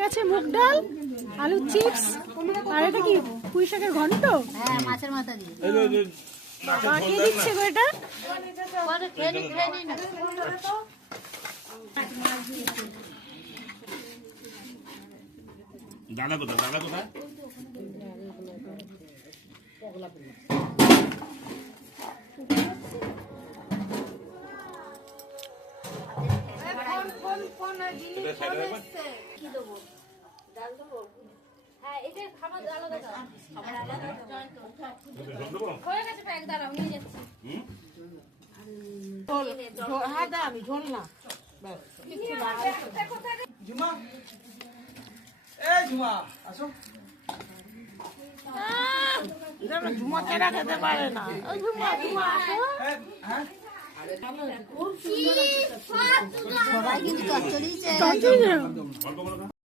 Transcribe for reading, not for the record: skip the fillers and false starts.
গেছে মুগ ডাল, আলু চিপস, আর এটা কি পুঁই শাকের ঘন্ট? হ্যাঁ, মাছের মাথা দিয়ে। কে দিচ্ছে গো এটা? দাদা কোথায়? দাদা কোথায়? ঝুমা কেনা খেতে পারে না। সবাই কিন্তু চচ্চড়ি চেয়ে